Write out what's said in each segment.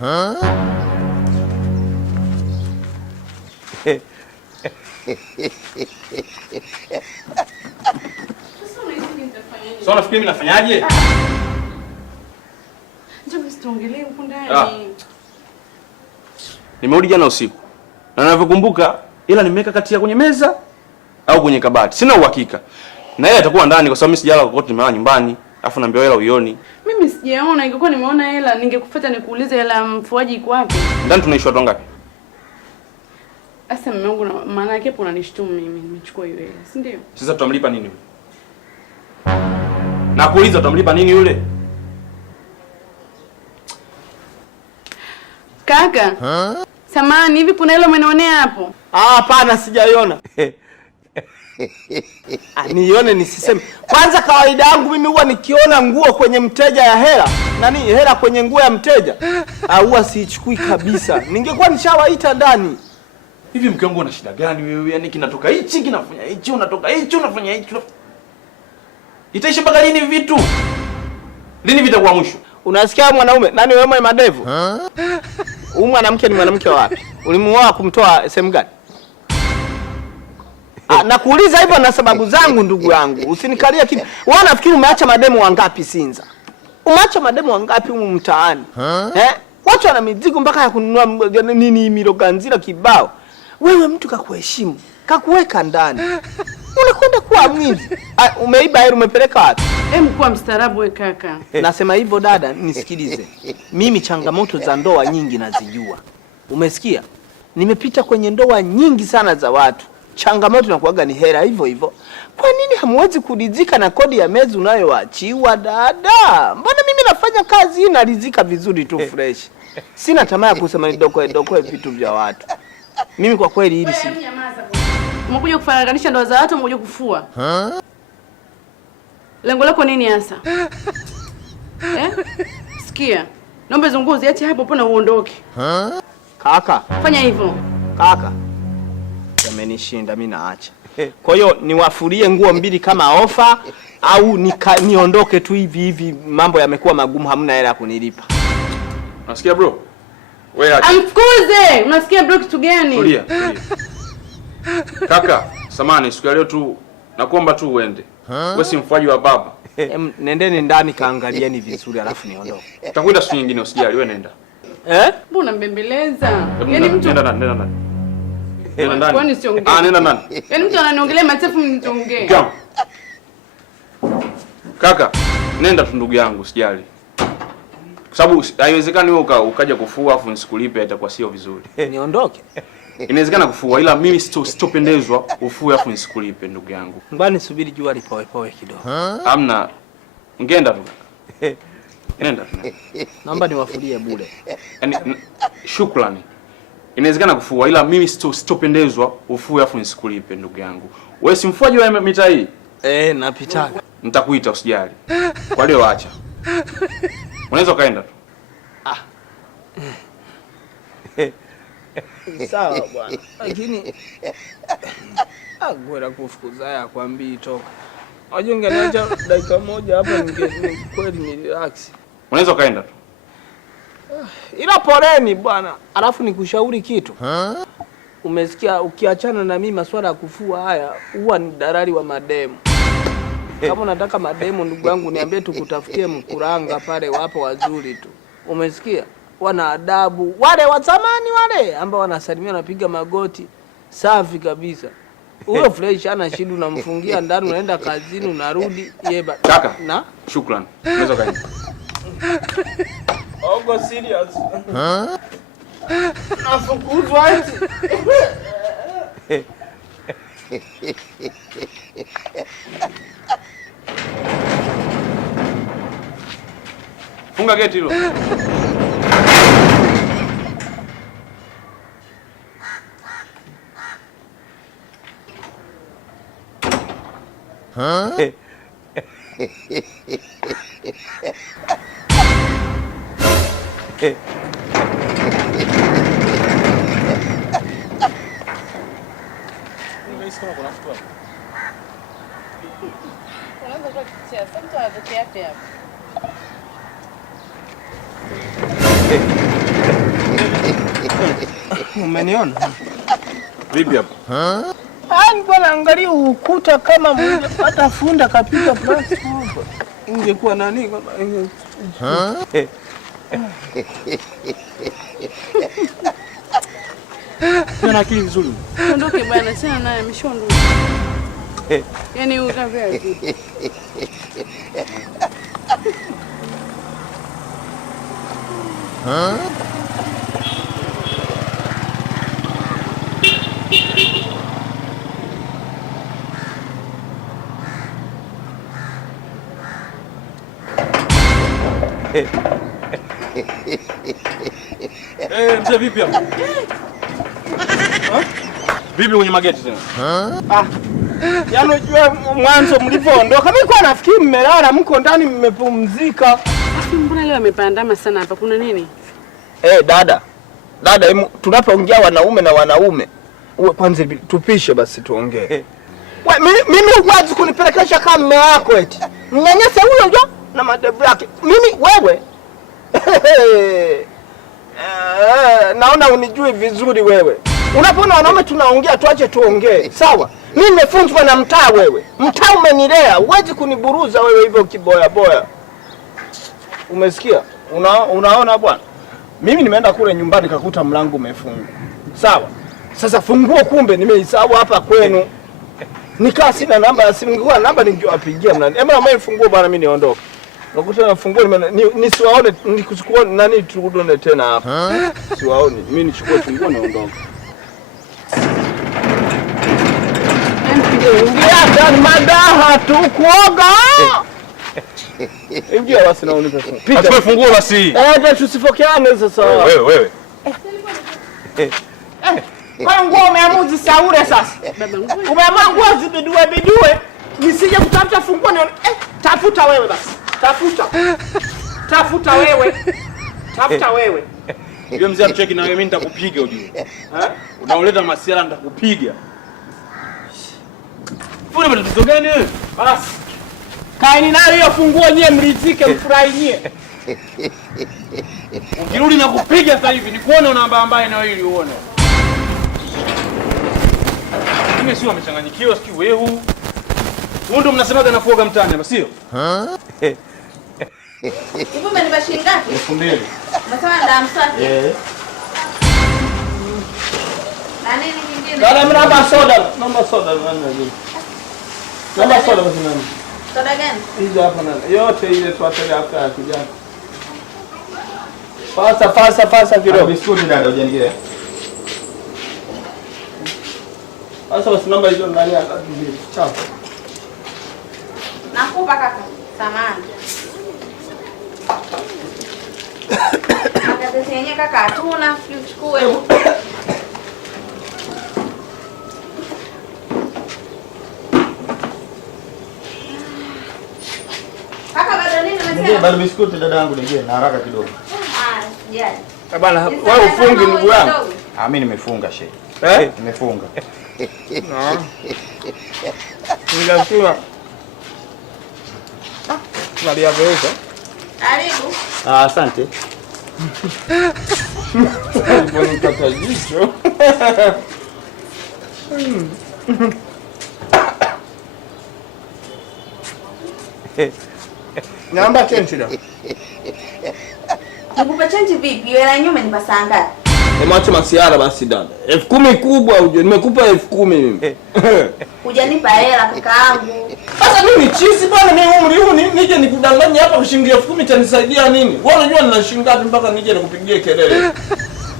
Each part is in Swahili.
Sasa nafikiri mimi nafanyaje? Njoo msituongelee huko ndani. Nimerudi jana usiku. Na ninavyokumbuka ila nimeweka kati ya kwenye meza au kwenye kabati. Sina uhakika. Na yeye atakuwa ndani kwa sababu mimi sijala kokote, nimelala nyumbani. Alafu naambiwa hela uioni. Mimi sijaona, ingekuwa nimeona hela ningekufuata nikuulize hela mfuaji iko wapi? Ndani tunaishi watu ngapi? Asa mume wangu maana yake hapo unanishtumu mimi nimechukua hiyo hela, si ndio? Sasa tutamlipa nini? Na kuuliza tutamlipa nini yule? Kaka. Samani, hivi kuna hela umenionea hapo? Hapana, sijaiona. Nione nisiseme. Kwanza kawaida yangu mimi huwa nikiona nguo kwenye mteja ya hela, hela kwenye nguo ya mteja, huwa siichukui kabisa. Ningekuwa nishawaita ndani. Hivi mke wangu una shida gani wewe? Yaani kinatoka hichi, kinafanya hichi, unatoka hichi, unafanya hichi. Itaishi mpaka lini vitu? Lini vitakuwa mwisho? Unasikia mwanaume? Nani wewe madevu? Huyu mwanamke ni mwanamke wapi? Ulimuoa kumtoa sehemu gani? Nakuuliza hivyo na sababu zangu ndugu yangu. Usinikalia kitu. Wewe unafikiri umeacha mademu wangapi Sinza? Umeacha mademu wangapi humu mtaani? Watu wana mizigo mpaka ya kununua nini miroganzira kibao. Wewe mtu kakuheshimu, kakuweka ndani. Unakwenda kuwa mwizi. Umeiba hela umepeleka wapi? Kuwa mstaarabu we kaka. Nasema hivyo dada, nisikilize. Mimi changamoto za ndoa nyingi nazijua. Umesikia? Nimepita kwenye ndoa nyingi sana za watu. Changamoto inakuwaga ni hela hivyo hivyo. Kwa nini hamwezi kuridhika na kodi ya mwezi unayoachiwa dada? Mbona mimi nafanya kazi hii naridhika vizuri tu fresh. Sina tamaa ya kusema nidokoe vitu vya watu. Mimi kwa kweli hili si. Umekuja kufarakanisha ndoa za watu, umekuja kufua. Lengo lako nini hasa? Sikia. Naomba zunguzi acha hapo hapo na uondoke. Kaka. Fanya hivyo. Kaka. Yamenishinda mimi naacha. Kwa hiyo niwafulie nguo mbili kama ofa au niondoke tu hivi mambo yamekuwa magumu hamna hela ya kunilipa. Unasikia bro? Wewe acha. Amfukuze. Unasikia bro kitu gani? Tulia. Kaka, samahani siku ya leo tu nakuomba tu uende. Wewe si mfuaji wa baba. Nendeni ndani kaangalieni vizuri alafu niondoke. Utakwenda siku nyingine usijali, wewe nenda. Mbona mbembeleza? Yaani mtu nenda ndani. Nenda ndani. Kwani siongee? Nenda ndani. Yaani mtu ananiongelea machafu mniongee. Kaka, nenda tu ndugu yangu usijali. Kwa sababu haiwezekani wewe ukaja kufua afu nisikulipe itakuwa sio vizuri. Niondoke. Inawezekana kufua ila mimi sitopendezwa ufue afu nisikulipe ndugu yangu. Mbani subiri jua lipoe kidogo. Hamna. Ngenda tu. Nenda tu. Naomba niwafulie bure. Yaani shukrani. Inawezekana kufua ila mimi sitopendezwa ufue afu nisikulipe ndugu yangu. Wewe si mfuaji wa mita hii? Napitaga. Nitakuita usijali. Kwa leo acha. Unaweza kaenda tu. Sawa bwana. Lakini gwera kufukuza ya kwambii toka. Unajua ungeniacha dakika moja hapa kweli ni relax. Unaweza kaenda tu. Ila poleni bwana. Alafu nikushauri kitu. Umesikia ukiachana na mimi masuala ya kufua haya huwa ni dalali wa mademu. Kama unataka mademu ndugu yangu niambie tukutafutie mkuranga pale wapo wazuri tu. Umesikia? Wana adabu. Wale wa zamani wale ambao wanasalimia wanapiga magoti safi kabisa. Huyo fresh ana shida unamfungia ndani unaenda kazini unarudi yeba. Kaka. Na shukrani. Unaweza kaenda. Ogo serious. Nafukuzwa eti. Funga geti hilo. Unaweza Umeniona? Vipi hapo? Yaani bwana, angalia ukuta kama hata funda kapiga plastiki hapo. Ingekuwa nani kama Una akili nzuri. Ondoke bwana, sina naye ameshaondoka. Yaani huyu kavya hivi. Mzee vipi hapo? Vipi kwenye mageti tena? yaani unajua mwanzo mlivyoondoka mimi kwa nafikiri mmelala mko ndani mmepumzika. Mbona leo amepandama sana hapa? Kuna nini? Dada, tunapoongea wanaume na wanaume, uwe kwanza tupishe basi tuongee. Mimi huwezi kunipelekesha kama mume wako eti. Mnyanyase huyo jo na madevu yake. Mimi wewe. Naona unijui vizuri wewe. Unapoona wanaume tunaongea tuache tuongee. Sawa? Mimi nimefunzwa na mtaa wewe. Mtaa umenilea. Huwezi kuniburuza wewe hivyo kiboya boya. Umesikia? Unaona bwana? Mimi nimeenda kule nyumbani kakuta mlango umefungwa. Sawa? Sasa funguo kumbe nimeisahau hapa kwenu. Nikaa sina namba ya simu, ngikuwa namba ningewapigia mnani. Hebu mimi funguo bwana mimi niondoke. Nakuta na funguo nisiwaone nikuchukua nani tukutane tena hapa. Siwaone. Mimi nichukue funguo niondoke. Ingia ndani madaha tu kuoga. Ingia basi na unipe funguo. Achukue funguo basi. Tusifokeane sasa. Wewe. Kwa nguo umeamuzi saure sasa. Umeamua nguo zibidue. Nisije kutafuta funguo nione. Tafuta wewe basi. Tafuta wewe. Yule mzee amcheki na wewe mimi nitakupiga ujue. Unaoleta masiara nitakupiga. Funa matatizo gani wewe? Basi. Kaeni nayo hiyo funguo nyie mridhike mfurahi nyie. Ukirudi na kupiga sasa hivi nikuone unaamba na wewe uone. Mimi sio amechanganyikiwa sio wewe huu. Ndio mnasemaga nafuoga mtani hapa sio? Hivi umenipa shilingi ngapi? 2000. Umesema ndio mswaki? Na nini kingine? Dada mnaomba soda nani hivi? Naomba soda basi nani? Soda gani? Hizo hapa nani? Yote ile tuatele hapa ya kijana. Pasa kidogo. Biskuti dada hujanigia. Sasa basi namba hizo ndani ya kati mbili. Sawa. Nakupa kaka. Samahani. Magazeti yenyewe kaka hatuna, uchukue. Kaka bado nini unasema? Ndio bado biskuti dada yangu nige na haraka kidogo. Sijali. Bwana wewe ufungi ndugu yangu. Mimi nimefunga shehe. Nimefunga. Ningesema. Maria Veuza. Karibu. Asante. Mbona mtaka jicho? Namba change ndio. Nikupa change vipi? Hela nyuma ni pesa ngapi? Mwache masiara basi dada. 10,000 kubwa uje. Nimekupa 10,000 mimi. Hujanipa hela kakaangu. Sasa mimi chizi bwana mimi umri huu nije nikudanganya hapa shilingi 10,000 itanisaidia nini? Wewe unajua nina shilingi ngapi mpaka nije nikupigie kelele?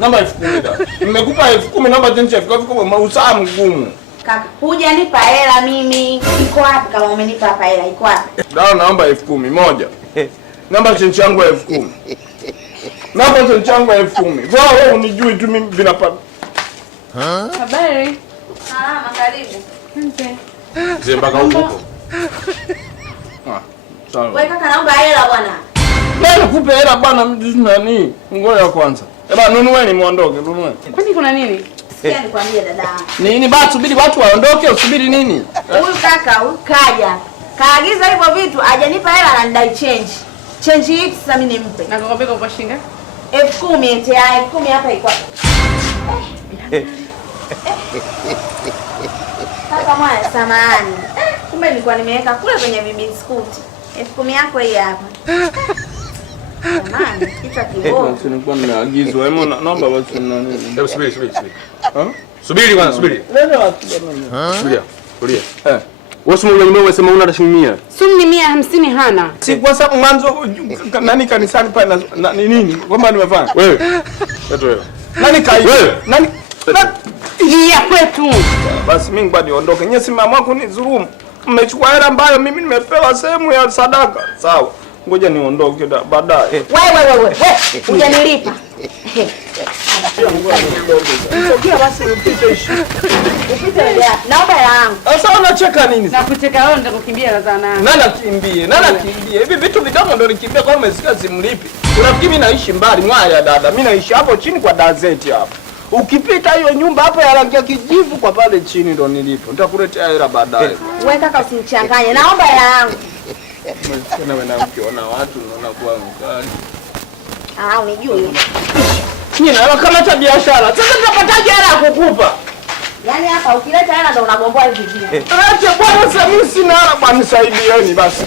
Namba 10,000 dada. Nimekupa 10,000 namba change 10,000 mausaa mgumu. Kaka, hujanipa hela mimi. Iko wapi kama umenipa hapa hela? Iko wapi? Dada naomba 10,000 moja. Namba change yangu 10,000. Namba change yangu 10,000. Wewe unijui tu mimi vinapata. Habari. Salama, karibu. Mzee mpaka huko. Sawa. Wewe kaka naomba hela bwana. Bwana kupe hela bwana mjuzi nani? Ngoja kwanza. Nunueni muondoke, nunueni. Kwani kuna nini? Sikia nikwambie dada. Nini basi subiri watu waondoke, usubiri nini? Huyu kaka, huyu kaja. Kaagiza hivyo vitu, hajanipa hela na ndai change. Change hii sasa mimi nimpe. Na kukwambia kwa shilingi ngapi? 10,000 eti 10,000 hapa iko. Kaka mwana samahani. Kumbe nilikuwa nimeweka kule kwenye bibiskuti. 10,000 yako hii hapa. Samahani, kichwa kibovu. Basi nilikuwa nimeagizwa. Hebu naomba basi nani. Hebu subiri. Subiri kwanza, subiri. Nenda wapi jamani? Subiri. Tulia. Wewe sio nyumbani umesema una shilingi 100. Sumni 150 hana. Si kwa sababu mwanzo nani kanisani pale na nini? Kwamba nimefanya. Wewe. Wewe. Nani kaiba? Nani? Ni ya kwetu. Basi mimi ngoja niondoke. Nyie simama kunidhulumu. Mmechukua hela ambayo mimi nimepewa sehemu ya sadaka. Sawa. Ngoja niondoke baadaye. Wewe. Hujanilipa. Ngoja basi upite ishi. Upite ile hapa. Naomba hela yangu. Sasa unacheka nini? Na kucheka wewe ndio kukimbia la zana. Nani akimbie? Hivi vitu vidogo ndio nikimbia kwa umesikia simlipi. Unafikiri mimi naishi mbali mwaya dada. Mimi naishi hapo chini kwa gazeti hapo. Ukipita hiyo nyumba hapo ya rangi ya kijivu kwa pale chini ndo nilipo. Nitakuletea hela baadaye. Wewe kaka usinichanganye. Naomba hela yangu. Mbona wewe na ukiona watu unaona kuwa mkali. Unijui. Mimi na kama ta biashara. Sasa nitapataje hela ya kukupa? Yaani hapa ukileta hela ndo unagomboa hivi vitu. Acha bwana sasa mimi sina hela bwana nisaidieni basi.